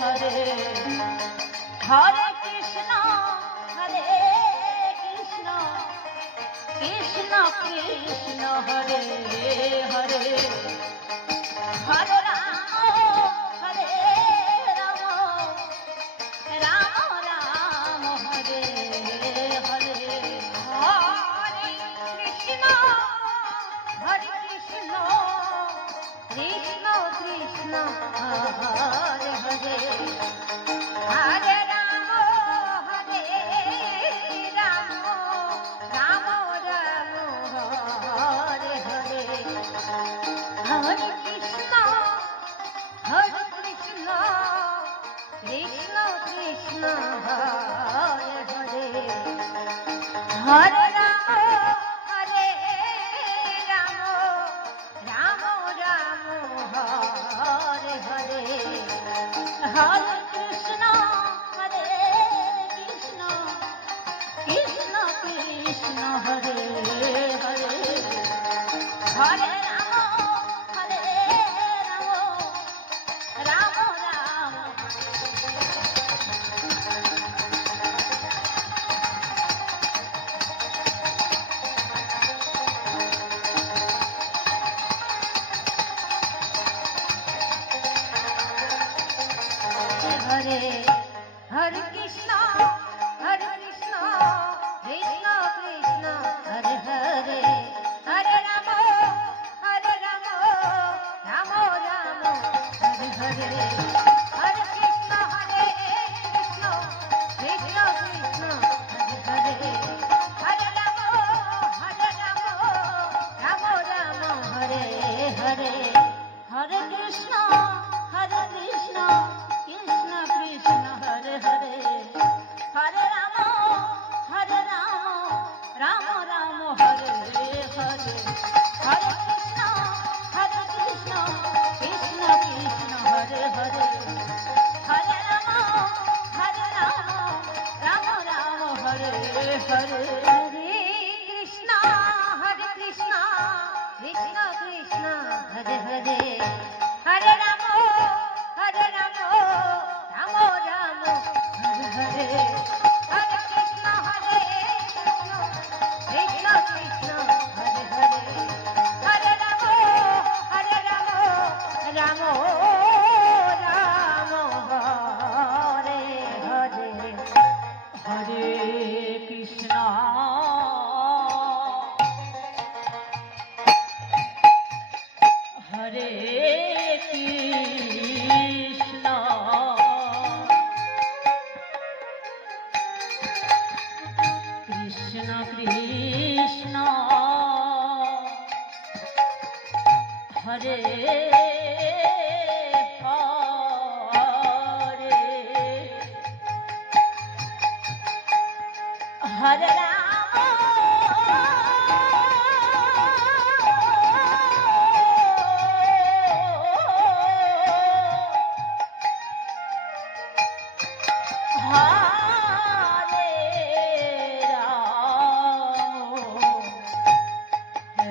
হরে হরে কৃষ্ণ হরে কৃষ্ণ কৃষ্ণ কৃষ্ণ হরে হরে হরে রাম হরে রাম রাম রাম হরে হরে হরে কৃষ্ণ কৃষ্ণ কৃষ্ণ হরে হরে হরে রাম হরে রাম রাম রাম হরে হরে হরে কৃষ্ণ কৃষ্ণ কৃষ্ণ হরে হরে হরে রাম হরে রাম রাম রাম হরে হরে হরে কৃষ্ণ হরে কৃষ্ণ কৃষ্ণ কৃষ্ণ হরে হরে হরে রাম হরে রাম রাম রাম হরে হরে কৃষ্ণ কৃষ্ণ কৃষ্ণ হরে হরে হরে রাম রাম রাম হরে হরে হরে কৃষ্ণ কৃষ্ণ কৃষ্ণ কৃষ্ণ হরে হরে হরে রাম রাম রাম হরে হরে হরে কৃষ্ণ কৃষ্ণ কৃষ্ণ কৃষ্ণ হরে হরে হরে রাম রাম রাম হরে হরে হরে কৃষ্ণ কৃষ্ণ কৃষ্ণ কৃষ্ণ হরে হরে হরে রাম রাম রাম হরে হরে হরে কৃষ্ণ কৃষ্ণ কৃষ্ণ হরে হরে হরে রাম রাম রাম হরে হরে হরে কৃষ্ণ কৃষ্ণ কৃষ্ণ হরে হরে হরে রাম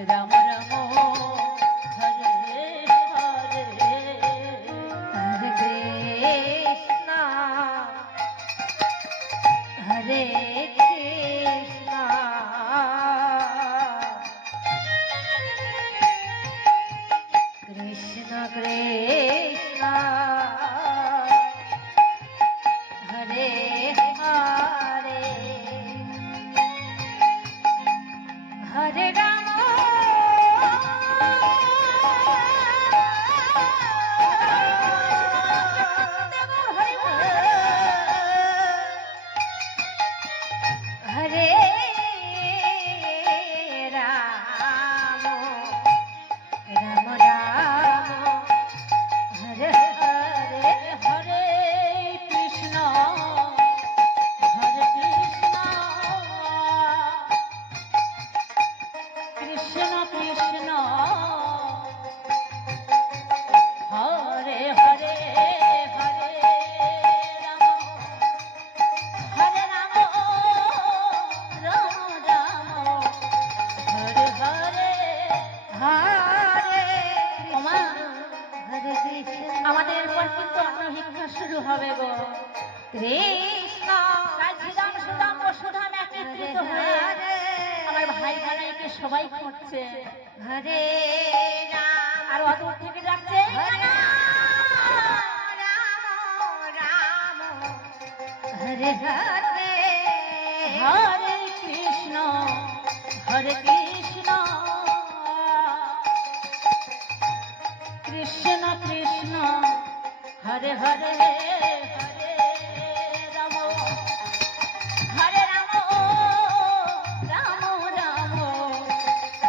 রাম রাম হরে হরে হরে কৃষ্ণ হরে কৃষ্ণ কৃষ্ণ কৃষ্ণ হরে হরে হরে রাম কৃষ্ণ রাজিরাম সুদাম বসুধাম একত্রিত হয়ে আমার ভাই ভাইকে সবাই খুঁজছে হরে রাম আর অদূর থেকে ডাকছে রাম রাম হরে হরে হরে কৃষ্ণ কৃষ্ণ কৃষ্ণ হরে হরে হরে রাম হরে রাম রাম রাম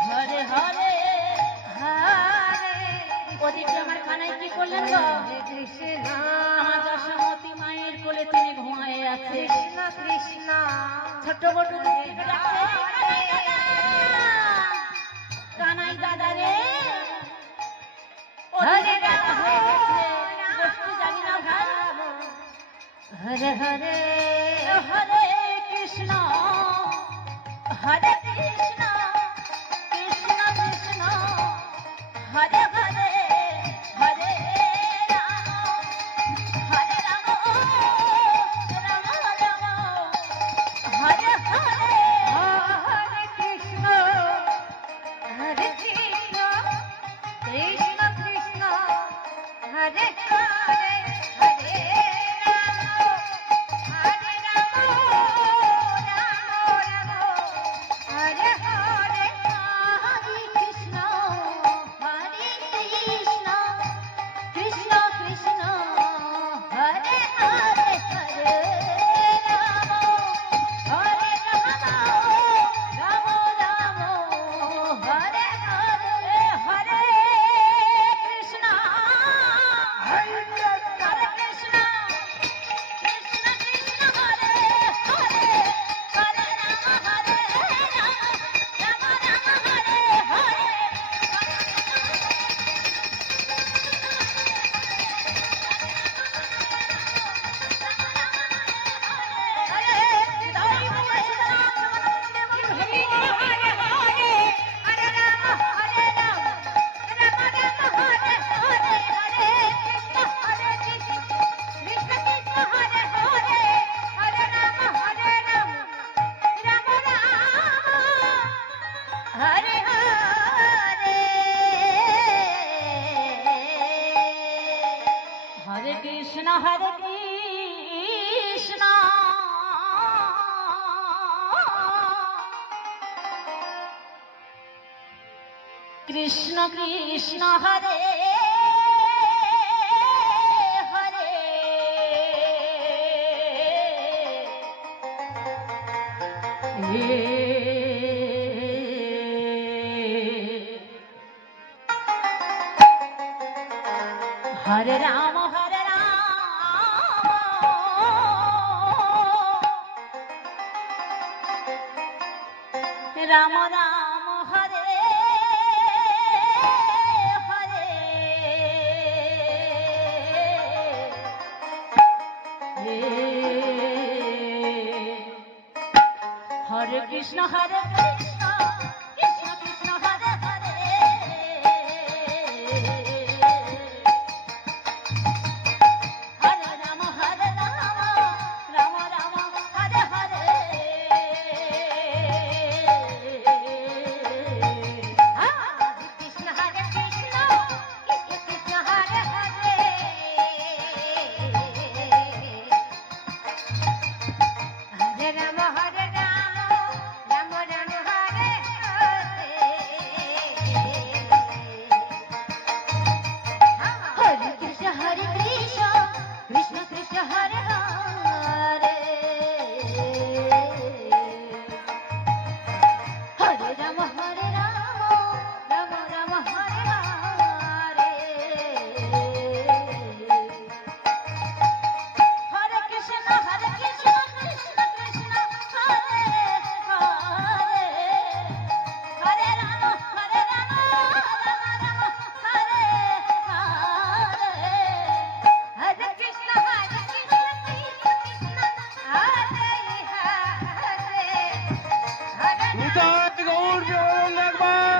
হরে হরে হরে ওদিকে আমার কানাই কি করলেন গো কৃষ্ণ আমার দশমতী মায়ের কোলে তিনি ঘুমায়ে আছে কৃষ্ণ কৃষ্ণ ছোট বড় কানাই দাদা রে হরে হরে হরে হরে কৃষ্ণ হরে কৃষ্ণ কৃষ্ণ কৃষ্ণ হরে হরে হরে রাম হরে রাম রাম রাম হরে হরে হরে কৃষ্ণ হরে কৃষ্ণ কৃষ্ণ কৃষ্ণ হরে হরে হরে কৃষ্ণ কৃষ্ণ হরে হরে হরে রাম রাম রাম হরে হরে হরে কৃষ্ণ হরে কৃষ্ণ কৃষ্ণ কৃষ্ণ হরে হরে হরে রাম রাম রাম হরে হরে গৌর একবার